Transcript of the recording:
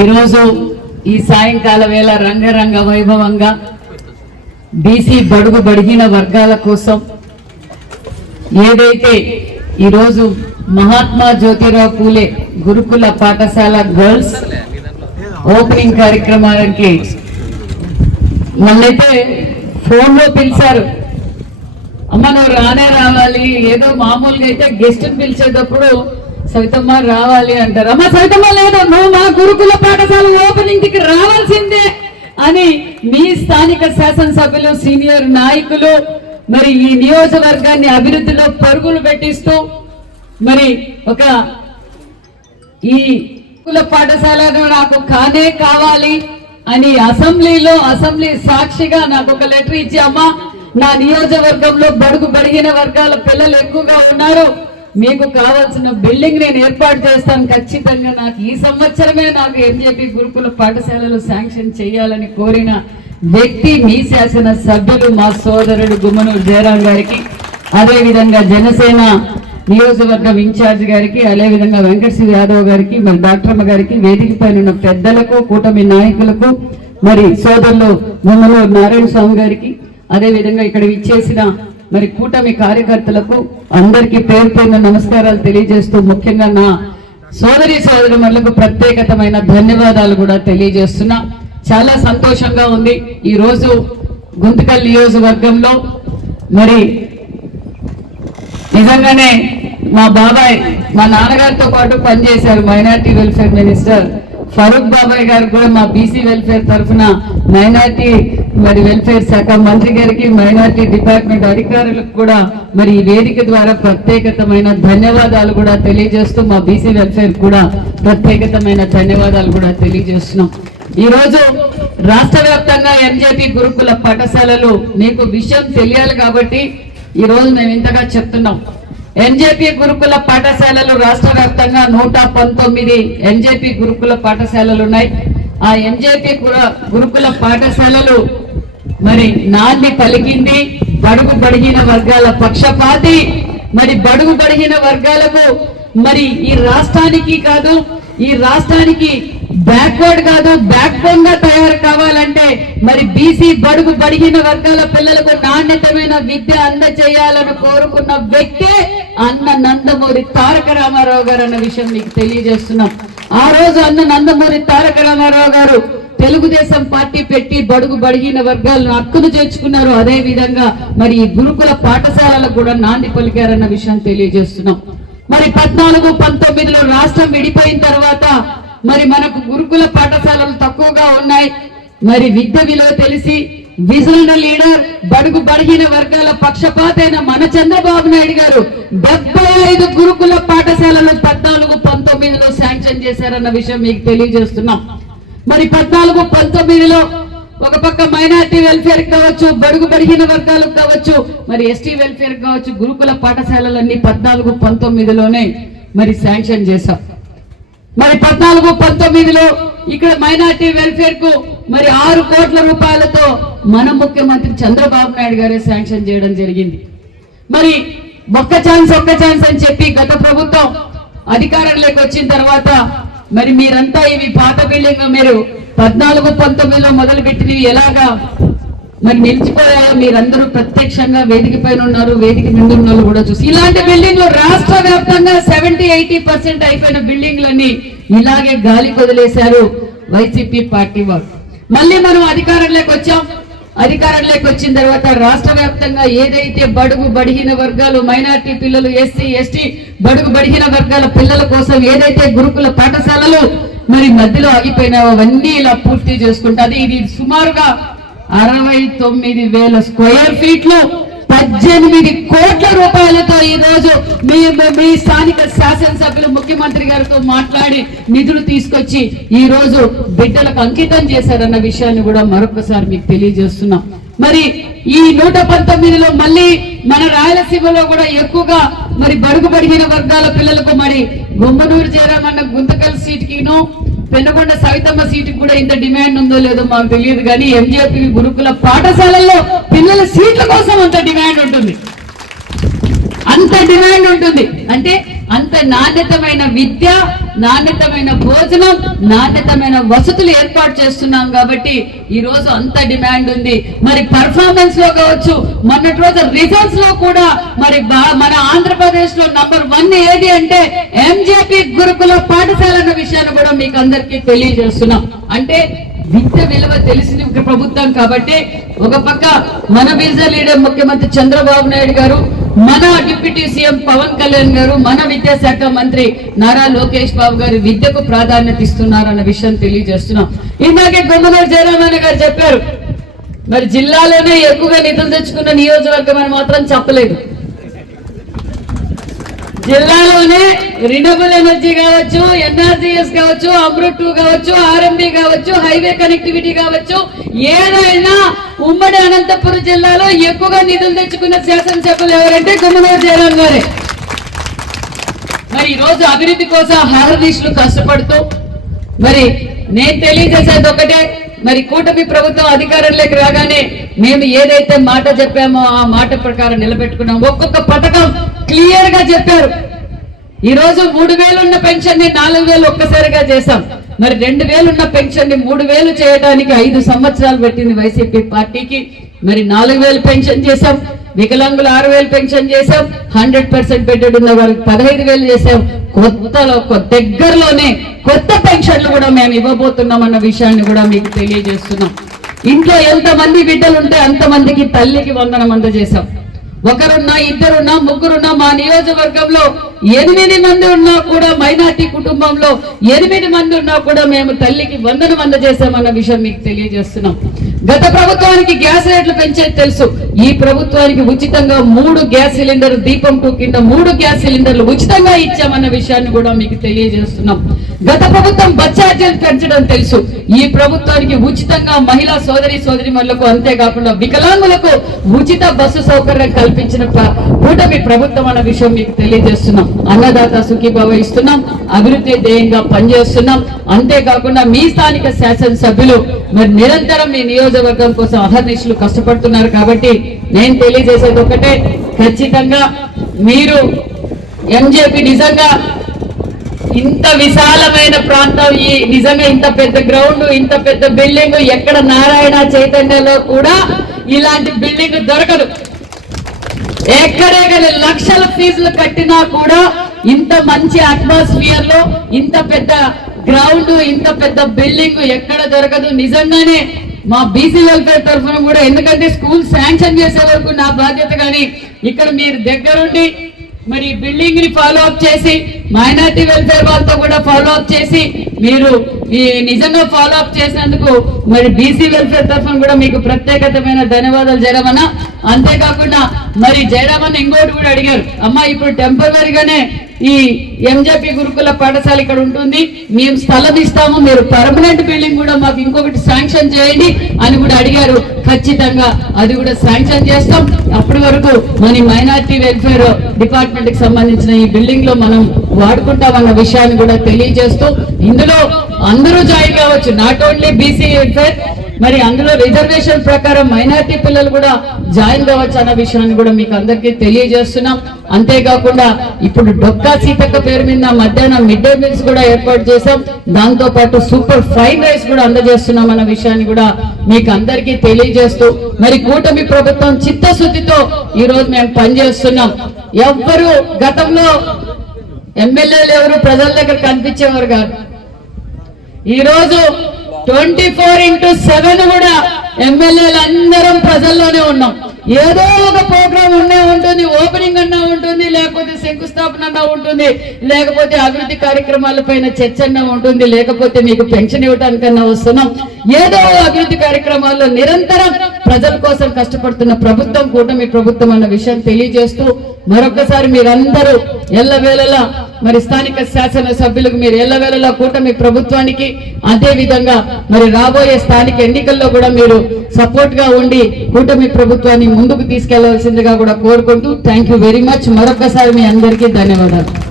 ఈరోజు ఈ సాయంకాల వేళ రంగరంగ వైభవంగా బీసీ బడుగు బడిగిన వర్గాల కోసం ఏదైతే ఈరోజు మహాత్మా జ్యోతిరావు పూలే గురుకుల పాఠశాల గర్ల్స్ ఓపెనింగ్ కార్యక్రమానికి నన్నైతే ఫోన్లో పిలిచారు. అమ్మ నువ్వు రానే రావాలి, ఏదో మామూలుగా అయితే గెస్ట్ పిలిచేటప్పుడు సవితమ్మ రావాలి అంటారు. అమ్మ సవితమ్మ లేదు, నువ్వు మా గురుకుల పాఠశాల ఓపెనింగ్ కి రావాల్సిందే అని మీ స్థానిక శాసనసభ్యులు సీనియర్ నాయకులు మరి ఈ నియోజకవర్గాన్ని అభివృద్ధిలో పరుగులు పెట్టిస్తూ మరి ఒక ఈ గురుకుల పాఠశాలను నాకు కానే కావాలి అని అసెంబ్లీ సాక్షిగా నాకు ఒక లెటర్ ఇచ్చి అమ్మా నా నియోజకవర్గంలో బడుగు బడిగిన వర్గాల పిల్లలు ఎక్కువగా ఉన్నారు, మీకు కావాల్సిన బిల్డింగ్ నేను ఏర్పాటు చేస్తాను, ఖచ్చితంగా నాకు ఈ సంవత్సరమే నాకు ఎంజేపీ గురుకుల పాఠశాలలు శాంక్షన్ చేయాలని కోరిన వ్యక్తి మీ శాసన సభ్యులు మా సోదరుడు గుమ్మనూరు జయరాం గారికి, అదేవిధంగా జనసేన నియోజకవర్గం ఇన్ఛార్జ్ గారికి, అదేవిధంగా వెంకటశ్రీ యాదవ్ గారికి, మరి డాక్టర్మ్మ గారికి, వేదిక పైన ఉన్న పెద్దలకు, కూటమి నాయకులకు, మరి సోదరులు గుమ్మనూరు నారాయణ స్వామి గారికి, అదేవిధంగా ఇక్కడ విచ్చేసిన మరి కూటమి కార్యకర్తలకు అందరికీ పేరు పేరున నమస్కారాలు తెలియజేస్తూ ముఖ్యంగా నా సోదరులకు ప్రత్యేకమైన ధన్యవాదాలు కూడా తెలియజేస్తున్నా. చాలా సంతోషంగా ఉంది. ఈ రోజు గుంతకల్ నియోజకవర్గంలో మరి నిజంగానే మా బాబాయ్ మా నాన్నగారితో పాటు పనిచేశారు మైనార్టీ వెల్ఫేర్ మినిస్టర్ ఫరూక్ బాబాయ్ గారు కూడా మా బీసీ వెల్ఫేర్ తరఫున మైనార్టీ మరి వెల్ఫేర్ శాఖ మంత్రి గారికి, మైనార్టీ డిపార్ట్మెంట్ అధికారులకు కూడా మరి ఈ వేదిక ద్వారా ప్రత్యేకమైన ధన్యవాదాలు కూడా తెలియజేస్తూ మా బీసీ వెల్ఫేర్ కూడా ప్రత్యేకమైన ధన్యవాదాలు కూడా తెలియజేస్తున్నాం. ఈ రోజు రాష్ట్ర వ్యాప్తంగా ఎంజేపీ గురుకుల పాఠశాలలు మీకు విషయం తెలియాలి కాబట్టి ఈ రోజు మేము ఇంతగా చెప్తున్నాం. ఎంజేపీ గురుకుల పాఠశాలలు రాష్ట్ర వ్యాప్తంగా 119 ఎంజేపీ గురుకుల పాఠశాలలు ఉన్నాయి. ఆ ఎంజేపీ గురుకుల పాఠశాలలు మరి నాంది పలికింది బడుగు బడిగిన వర్గాల పక్షపాతి, మరి బడుగు బడిగిన వర్గాలకు మరి ఈ రాష్ట్రానికి కాదు, ఈ రాష్ట్రానికి బ్యాక్వర్డ్ కాదు బ్యాక్ బోన్ గా తయారు కావాలంటే మరి బీసీ బడుగు బడిగిన వర్గాల పిల్లలకు నాణ్యతమైన విద్య అందజేయాలని కోరుకున్న వ్యక్తే అన్న నందమూరి తారక రామారావు గారు అన్న విషయం మీకు తెలియజేస్తున్నాం. ఆ రోజు అన్న నందమూరి తారక రామారావు గారు తెలుగుదేశం పార్టీ పెట్టి బడుగు బడిగిన వర్గాలను హక్కును చేర్చుకున్నారు. అదే విధంగా మరి ఈ గురుకుల పాఠశాలలకు కూడా నాంది పలికారన్న విషయం తెలియజేస్తున్నాం. మరి 14-19లో రాష్ట్రం విడిపోయిన తర్వాత మరి మనకు గురుకుల పాఠశాలలు తక్కువగా ఉన్నాయి. మరి విద్య విలువ తెలిసి విజనరీ లీడర్ బడుగు బడిగిన వర్గాల పక్షపాతైన మన చంద్రబాబు నాయుడు గారు 75 గురుకుల పాఠశాలలు 14-19లో శాంక్షన్ చేశారన్న విషయం మీకు తెలియజేస్తున్నాం. మరి 14-19లో ఒక పక్క మైనార్టీ వెల్ఫేర్ కావచ్చు, బడుగు బడిగిన వర్గాలకు కావచ్చు, మరి ఎస్టీ వెల్ఫేర్ కావచ్చు, గురుకుల పాఠశాలలన్నీ 14-19లోనే మరి శాంక్షన్ చేశాం. మరి 14-19లో ఇక్కడ మైనార్టీ వెల్ఫేర్ కు మరి 6 కోట్ల రూపాయలతో మన ముఖ్యమంత్రి చంద్రబాబు నాయుడు గారే శాంక్షన్ చేయడం జరిగింది. మరి ఒక్క ఛాన్స్ అని చెప్పి గత ప్రభుత్వం అధికారంలోకి వచ్చిన తర్వాత మరి మీరంతా ఇవి పాత బిల్డింగ్ మీరు 14-19లో మొదలు పెట్టినవి ఎలాగా మరి నిలిచిపోయాయో మీరందరూ ప్రత్యక్షంగా వేదిక పైన ఉన్నారు, వేదిక ముందు ఉన్న వాళ్ళు కూడా చూసి ఇలాంటి బిల్డింగ్లు రాష్ట్ర వ్యాప్తంగా 70-80% అయిపోయిన బిల్డింగ్లన్నీ ఇలాగే గాలి కొదిలేశారు వైసీపీ పార్టీ వారు. మళ్ళీ మనం అధికారంలోకి వచ్చాం. అధికారంలోకి వచ్చిన తర్వాత రాష్ట్ర వ్యాప్తంగా ఏదైతే బడుగు బడిగిన వర్గాలు, మైనార్టీ పిల్లలు, ఎస్సీ ఎస్టీ బడుగు బడిగిన వర్గాల పిల్లల కోసం ఏదైతే గురుకుల పాఠశాలలు మరి మధ్యలో ఆగిపోయినావో అవన్నీ ఇలా పూర్తి చేసుకుంటారు. ఇది సుమారుగా 69,000 స్క్వేర్ ఫీట్లు 18 కోట్ల రూపాయలతో ఈ రోజు మీ స్థానిక శాసనసభ్యులు ముఖ్యమంత్రి గారితో మాట్లాడి నిధులు తీసుకొచ్చి ఈ రోజు బిడ్డలకు అంకితం చేశారన్న విషయాన్ని కూడా మరొకసారి మీకు తెలియజేస్తున్నాం. మరి ఈ 119లో మళ్ళీ మన రాయలసీమలో కూడా ఎక్కువగా మరి బడుగు బడిగిన వర్గాల పిల్లలకు మరి గుమ్మనూరు జయరామన్న గుంతకల్ సీటుకిను పెనుగొండ సవితమ్మ సీటుకి కూడా ఇంత డిమాండ్ ఉందో లేదో మాకు తెలియదు, కానీ ఎంజేపీ గురుకుల పాఠశాలల్లో పిల్లల సీట్ల కోసం అంత డిమాండ్ ఉంటుంది. అంటే అంత నాణ్యతమైన విద్య, నాణ్యతమైన భోజనం, నాణ్యతమైన వసతులు ఏర్పాటు చేస్తున్నాం కాబట్టి ఈ రోజు అంత డిమాండ్ ఉంది. మరి పర్ఫార్మెన్స్ లో కావచ్చు, మొన్నటి రోజు రిజల్ట్స్ లో కూడా మరి మన ఆంధ్రప్రదేశ్ లో నంబర్ 1 ఏది అంటే ఎంజేపీ గురుకుల పాఠశాల అన్న విషయాన్ని కూడా మీకు అందరికీ తెలియజేస్తున్నాం. అంటే విద్య విలువ తెలిసిన ప్రభుత్వం కాబట్టి ఒక పక్క మన విజన్ లీడర్ ముఖ్యమంత్రి చంద్రబాబు నాయుడు గారు, మన డిప్యూటీ సీఎం పవన్ కళ్యాణ్ గారు, మన విద్యాశాఖ మంత్రి నారా లోకేష్ బాబు గారు విద్యకు ప్రాధాన్యత ఇస్తున్నారన్న విషయం తెలియజేస్తున్నాం. ఇందాకే గుమ్మనూరు జయరామన్న గారు చెప్పారు, మరి జిల్లాలోనే ఎక్కువగా నిధులు తెచ్చుకున్న నియోజకవర్గం అని మాత్రం చెప్పలేదు. జిల్లాలోనే రినబుల్ ఎనర్జీ కావచ్చు, ఎన్ఆర్జీఎస్ కావచ్చు, అమృత్ 2 కావచ్చు, ఆర్ఎంబి కావచ్చు, హైవే కనెక్టివిటీ కావచ్చు, ఏదైనా ఉమ్మడి అనంతపురం జిల్లాలో ఎక్కువగా నిధులు తెచ్చుకున్న శాసనసభ్యులు ఎవరంటే గుమ్మనూరు జయరాం గారే. మరి ఈ రోజు అభివృద్ధి కోసం హర్నిశలు కష్టపడుతూ మరి నేను తెలియజేసేది ఒకటే, మరి కూటమి ప్రభుత్వం అధికారంలోకి రాగానే మేము ఏదైతే మాట చెప్పామో ఆ మాట ప్రకారం నిలబెట్టుకున్నాం. ఒక్కొక్క పథకం క్లియర్ గా చెప్పారు. ఈ రోజు 3,000 ఉన్న పెన్షన్ ని 4,000 ఒక్కసారిగా చేశాం. మరి 2,000 ఉన్న పెన్షన్ ని 3,000 చేయడానికి 5 సంవత్సరాలు పెట్టింది వైసీపీ పార్టీకి. మరి 4,000 పెన్షన్ చేశాం, వికలాంగులు 6,000 పెన్షన్ చేశాం, 100% బెడెడ్ ఉన్న వాళ్ళకి 15,000 చేశాం. దగ్గరలోనే కొత్త పెన్షన్లు కూడా మేము ఇవ్వబోతున్నాం అన్న విషయాన్ని కూడా మీకు తెలియజేస్తున్నాం. ఇంట్లో ఎంతమంది బిడ్డలు ఉంటే అంతమందికి తల్లికి వందనం అందజేశాం. ఒకరున్నా, ఇద్దరున్నా, ముగ్గురున్నా, మా నియోజకవర్గంలో 8 మంది ఉన్నా కూడా, మైనార్టీ కుటుంబంలో 8 మంది ఉన్నా కూడా మేము తల్లికి వందనం అందజేశామన్న విషయం మీకు తెలియజేస్తున్నాం. గత ప్రభుత్వానికి గ్యాస్ రేట్లు పెంచేది తెలుసు. ఈ ప్రభుత్వానికి ఉచితంగా 3 గ్యాస్ సిలిండర్, దీపం 2 కింద 3 గ్యాస్ సిలిండర్లు ఉచితంగా ఇచ్చామన్న విషయాన్ని కూడా మీకు తెలియజేస్తున్నాం. గత ప్రభుత్వం బస్ ఛార్జీలు పెంచడం తెలుసు. ఈ ప్రభుత్వానికి ఉచితంగా మహిళా సోదరిమణులకు, అంతేకాకుండా వికలాంగులకు ఉచిత బస్సు సౌకర్యం కల్పించిన కూటమి ప్రభుత్వం అన్న విషయం మీకు తెలియజేస్తున్నాం. అన్నదాత సుఖీభావ ఇస్తున్నాం, అభివృద్ధి ధ్యేయంగా పనిచేస్తున్నాం. అంతేకాకుండా మీ స్థానిక శాసనసభ్యులు మరి నిరంతరం మీ నియోజకవర్గం కోసం అహర్నిశలు కష్టపడుతున్నారు కాబట్టి నేను తెలియజేసేది ఒకటే, ఖచ్చితంగా మీరు ఎంజేపీ నిజంగా ఇంత విశాలమైన ప్రాంతం, ఈ నిజంగా ఇంత పెద్ద గ్రౌండ్, ఇంత పెద్ద బిల్డింగ్ ఎక్కడ నారాయణ చైతన్యలో కూడా ఇలాంటి బిల్డింగ్ దొరకదు. ఎక్కడే కానీ లక్షల ఫీజులు కట్టినా కూడా ఇంత మంచి అట్మాస్ఫియర్ లో ఇంత పెద్ద గ్రౌండ్, ఇంత పెద్ద బిల్డింగ్ ఎక్కడ దొరకదు. నిజంగానే మా బీసీ వెల్ఫేర్ తరఫున కూడా, ఎందుకంటే స్కూల్ శాంక్షన్ చేసే వరకు నా బాధ్యత, కానీ ఇక్కడ మీరు దగ్గరుండి మరి బిల్డింగ్ ని ఫాలో అప్ చేసి, మైనార్టీ వెల్ఫేర్ వాళ్ళతో కూడా ఫాలో అప్ చేసి, మీరు ఈ నిజంగా ఫాలో అప్ చేసినందుకు మరి బీసీ వెల్ఫేర్ తరఫున కూడా మీకు ప్రత్యేకమైన ధన్యవాదాలు జయరామన్న. అంతేకాకుండా మరి జయరామన్న ఇంకోటి కూడా అడిగారు, అమ్మా ఇప్పుడు టెంపరీగానే ఈ ఎంజేపీ గురుకుల పాఠశాల ఇక్కడ ఉంటుంది, మేము స్థలం ఇస్తాము, మీరు పర్మనెంట్ బిల్డింగ్ కూడా మాకు ఇంకొకటి శాంక్షన్ చేయండి అని కూడా అడిగారు. ఖచ్చితంగా అది కూడా శాంక్షన్ చేస్తాం. అప్పటి వరకు మన మైనార్టీ వెల్ఫేర్ డిపార్ట్మెంట్ కి సంబంధించిన ఈ బిల్డింగ్ లో మనం వాడుకుంటామన్న విషయాన్ని కూడా తెలియజేస్తూ, ఇందులో అందరూ జాయిన్ కావచ్చు, నాట్ ఓన్లీ బీసీ వెల్ఫేర్, మరి అందులో రిజర్వేషన్ ప్రకారం మైనార్టీ పిల్లలు కూడా జాయిన్ కావచ్చు అన్న విషయాన్ని కూడా మీకు అందరికీ తెలియజేస్తున్నాం. అంతేకాకుండా ఇప్పుడు డొక్కా సీతక్క పేరు మీద మధ్యాహ్నం మిడ్ డే మీల్స్ కూడా ఏర్పాటు చేశాం. దాంతో పాటు సూపర్ ఫ్రైడ్ రైస్ కూడా అందజేస్తున్నాం అన్న విషయాన్ని కూడా మీకు అందరికీ తెలియజేస్తూ, మరి కూటమి ప్రభుత్వం చిత్తశుద్ధితో ఈ రోజు మేము పనిచేస్తున్నాం. ఎవ్వరు గతంలో ఎమ్మెల్యేలు ఎవరు ప్రజల దగ్గర కనిపించేవారు కాదు. ఈ రోజు 24/7 కూడా ఎమ్మెల్యేలు అందరం ప్రజల్లోనే ఉన్నాం. ఏదో ఒక ప్రోగ్రామ్ ఉంటుంది, ఓపెనింగ్ అన్నా ఉంటుంది, లేకపోతే శంకుస్థాపన అన్నా ఉంటుంది, లేకపోతే అభివృద్ధి కార్యక్రమాలపైన చర్చ అన్నా ఉంటుంది, లేకపోతే మీకు పెన్షన్ ఇవ్వడానికన్నా వస్తున్నాం. ఏదో అభివృద్ధి కార్యక్రమాల్లో నిరంతరం ప్రజల కోసం కష్టపడుతున్న ప్రభుత్వం కూటమి ప్రభుత్వం అన్న విషయం తెలియజేస్తూ, మరొకసారి మీరందరూ ఎల్లవేళలా మరి స్థానిక శాసనసభ్యులకు మీరు ఎల్లవేళలా కూటమి ప్రభుత్వానికి, అదే విధంగా మరి రాబోయే స్థానిక ఎన్నికల్లో కూడా మీరు సపోర్ట్ గా ఉండి కూటమి ప్రభుత్వాన్ని ముందుకు తీసుకెళ్లాల్సిందిగా కూడా కోరుకుంటూ, థ్యాంక్ యూ వెరీ మచ్. మరొకసారి మీ అందరికీ ధన్యవాదాలు.